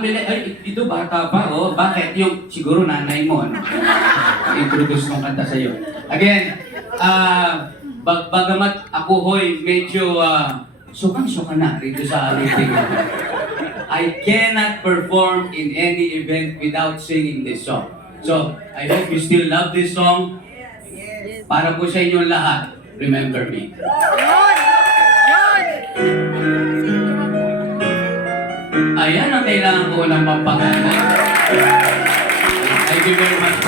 Ay, ito bata pa, oh. Bakit? Yung siguro nanay mo, ano? Introduce ng kanta sa'yo. Again, bagamat ako ho'y medyo sukang-suka na rito sa meeting. I cannot perform in any event without singing this song. So, I hope you still love this song. Para po sa inyong lahat, remember me. Ayan ang kailangan ko ng pampangana. Thank you very much.